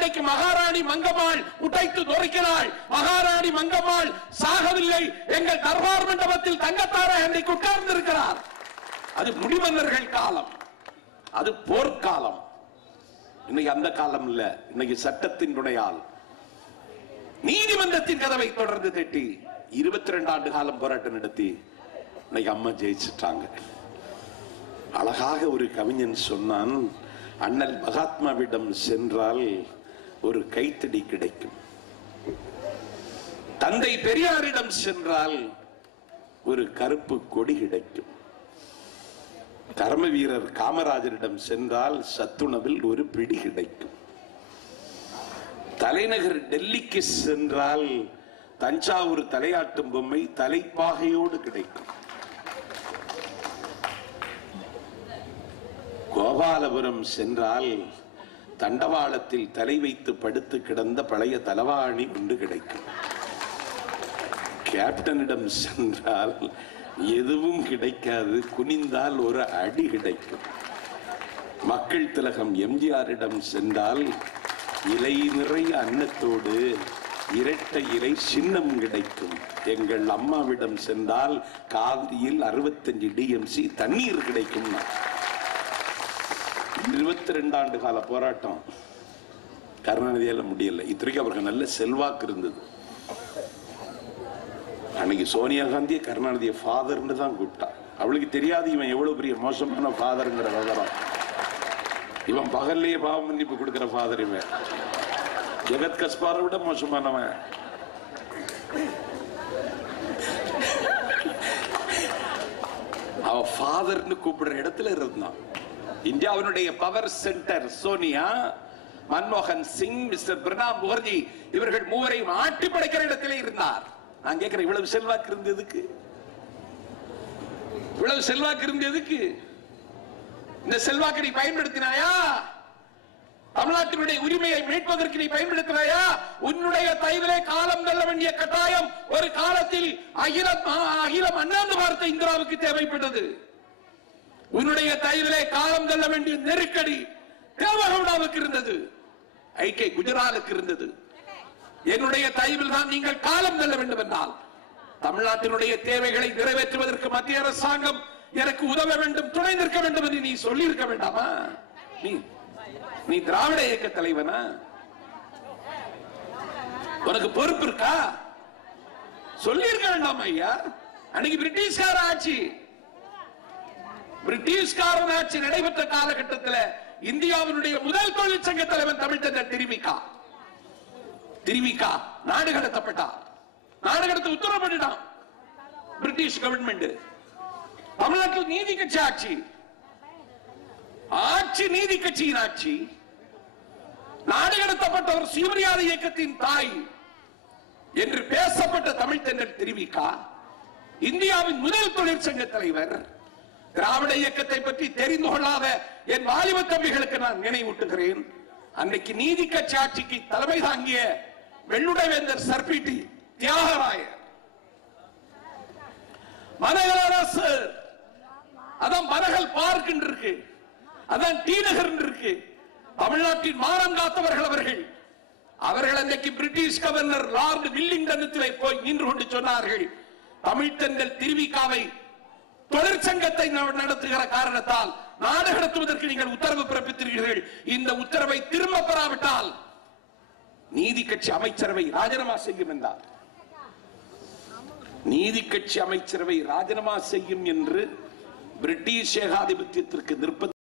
அன்றைக்கு மகாராணி மங்கம்மாள் உடைத்து நொறுக்கினாள். மகாராணி மங்கம்மாள் சாகவில்லை, எங்கள் தர்பார் மண்டபத்தில் தங்கத்தார அன்றைக்கு உட்கார்ந்து இருக்கிறார். அது முடிமன்னர்கள் காலம், அது போர்க்காலம். இன்னைக்கு அந்த காலம் இல்ல. இன்னைக்கு சட்டத்தின் துணையால் நீதிமன்றத்தின் கதவை தொடர்ந்து தட்டி 22 ஆண்டு காலம் போராட்டம் நடத்தி இன்னைக்கு அம்மா ஜெயிச்சிட்டாங்க. அழகாக ஒரு கவிஞன் சொன்னான், அண்ணல் மகாத்மாவிடம் சென்றால் ஒரு கைத்தடி கிடைக்கும், தந்தை பெரியாரிடம் சென்றால் ஒரு கருப்பு கொடி கிடைக்கும், கர்ம வீரர் காமராஜரிடம் சென்றால் சத்துணவில் ஒரு பிடி கிடைக்கும், தலைநகர் டெல்லிக்கு சென்றால் தஞ்சாவூர் தலையாட்டும் பொம்மை தலைப்பாகையோடு கிடைக்கும், கோபாலபுரம் சென்றால் தண்டவாளத்தில் தலை வைத்து படுத்து கிடந்த பழைய தலவாணி ஒன்று கிடைக்கும், கேப்டனிடம் சென்றால் எதுவும் கிடைக்காது, குனிந்தால் ஒரு அடி கிடைக்கும், மக்கள் திலகம் எம்ஜிஆரிடம் சென்றால் இலை நிறைய அன்னத்தோடு இரட்டை இலை சின்னம் கிடைக்கும், எங்கள் அம்மாவிடம் சென்றால் காவிரியில் 65 டிஎம்சி தண்ணீர் கிடைக்கும். 22 ஆண்டு கால போராட்டம் கருணாநிதியால முடியல. இத்தனைக்கும் அவருக்கு நல்ல செல்வாக்கு இருந்தது. அன்னைக்கு சோனியா காந்தியை கருணாநிதியை ஃபாதர்னு தான் கூப்பிட்டா. அவளுக்கு தெரியாது இவன் எவ்வளவு பெரிய மோசமான ஃபாதர்ங்கிற விவரம். இவன் பகல்லையே பாவ மன்னிப்பு கொடுக்கிற ஃபாதர். இவன் ஜெகத் கஸ்பாரை விட மோசமானவன். அவ ஃபாதர்னு கூப்பிடுற இடத்துல இருந்தான். இந்தியாவினுடைய பவர் சென்டர் சோனியா, மன்மோகன் சிங், மிஸ்டர் பிரணாப் முகர்ஜி இவர்கள் மூவரையும் ஆட்டி படைக்கிற இடத்திலே இருந்தார். நான் கேட்கிறேன், இவ்வளவு செல்வாக்கு இருந்ததுக்கு, இவ்வளவு செல்வாக்கு இருந்ததுக்கு இந்த செல்வாக்கு நீ பயன்படுத்தினாயா? தமிழ்நாட்டினுடைய உரிமையை மீட்பதற்கு நீ பயன்படுத்தினாயா? உன்னுடைய தயவிலே காலம் தள்ள வேண்டிய கட்டாயம் ஒரு காலத்தில் அகிலம் அண்ணாந்து பார்த்த இந்திராவுக்கு தேவைப்பட்டது. உன்னுடைய தயவிலே காலம் தள்ள வேண்டிய நெருக்கடி தேவகவுடாவுக்கு இருந்தது, ஐக்கிய குஜராலுக்கு இருந்தது. என்னுடைய தயவில் தான் நீங்கள் காலம் தள்ள வேண்டும் என்றால் தமிழ்நாட்டினுடைய தேவைகளை நிறைவேற்றுவதற்கு மத்திய அரசாங்கம் எனக்கு உதவ வேண்டும், துணை நிற்க வேண்டும் என்று நீ சொல்லி இருக்க வேண்டாமா? நீ திராவிட இயக்க தலைவனா? உனக்கு பொறுப்பு இருக்கா? சொல்லி இருக்க வேண்டாமா ஐயா? அன்னைக்கு பிரிட்டிஷ்கார ஆட்சி, பிரிட்டிஷ்காரன் ஆட்சி நடைபெற்ற காலகட்டத்தில் இந்தியாவினுடைய முதல் தொழிற்சங்க தலைவன் தமிழ்ச்சங்கர் திருவிகா நாடு கடத்தப்பட்டார். நாடு கடத்த உத்தரவு பண்ணிட்டான் பிரிட்டிஷ் கவர்மெண்ட். தமிழ்நாட்டில் நீதி கட்சி ஆட்சி நீதி கட்சியின் ஆட்சி. நாடு கடத்தப்பட்ட ஒரு சுயமரியாதை இயக்கத்தின் தாய் என்று பேசப்பட்ட தமிழ்ச்சங்கர் திருவிகா இந்தியாவின் முதல் தொழிற்சங்க தலைவர். திராவிட இயக்கத்தை பற்றி தெரிந்து கொள்ளாத என் வாலிப தம்பிகளுக்கு நான் நினைவூட்டுகிறேன். அன்றைக்கு நீதி கட்சி ஆட்சிக்கு தலைமை தாங்கிய வெள்ளுடைவேந்தர் சர்பிட்டி தியாகராயர், மனகல் அரசு, அதான் மனகல் பார்க் இருக்கு, அதான் டி நகர் இருக்கு. தமிழ்நாட்டின் மானம் காத்தவர்கள் அவர்கள் அன்றைக்கு பிரிட்டிஷ் கவர்னர் லார்ட் வில்லிங்டனத்திலே போய் நின்று கொண்டு சொன்னார்கள், தமிழ்ச்சங்கர் திருவிகாவை தொழிற்சங்கத்தை நடத்துகிற காரணத்தால் நாடு கடத்துவதற்கு நீங்கள் உத்தரவு பிறப்பித்தீர்கள். இந்த உத்தரவை திரும்ப பெறாவிட்டால் நீதி கட்சி அமைச்சரவை ராஜினாமா செய்யும் என்றார். நீதி கட்சி அமைச்சரவை ராஜினாமா செய்யும் என்று பிரிட்டிஷ் ஏகாதிபத்தியத்திற்கு நிற்பது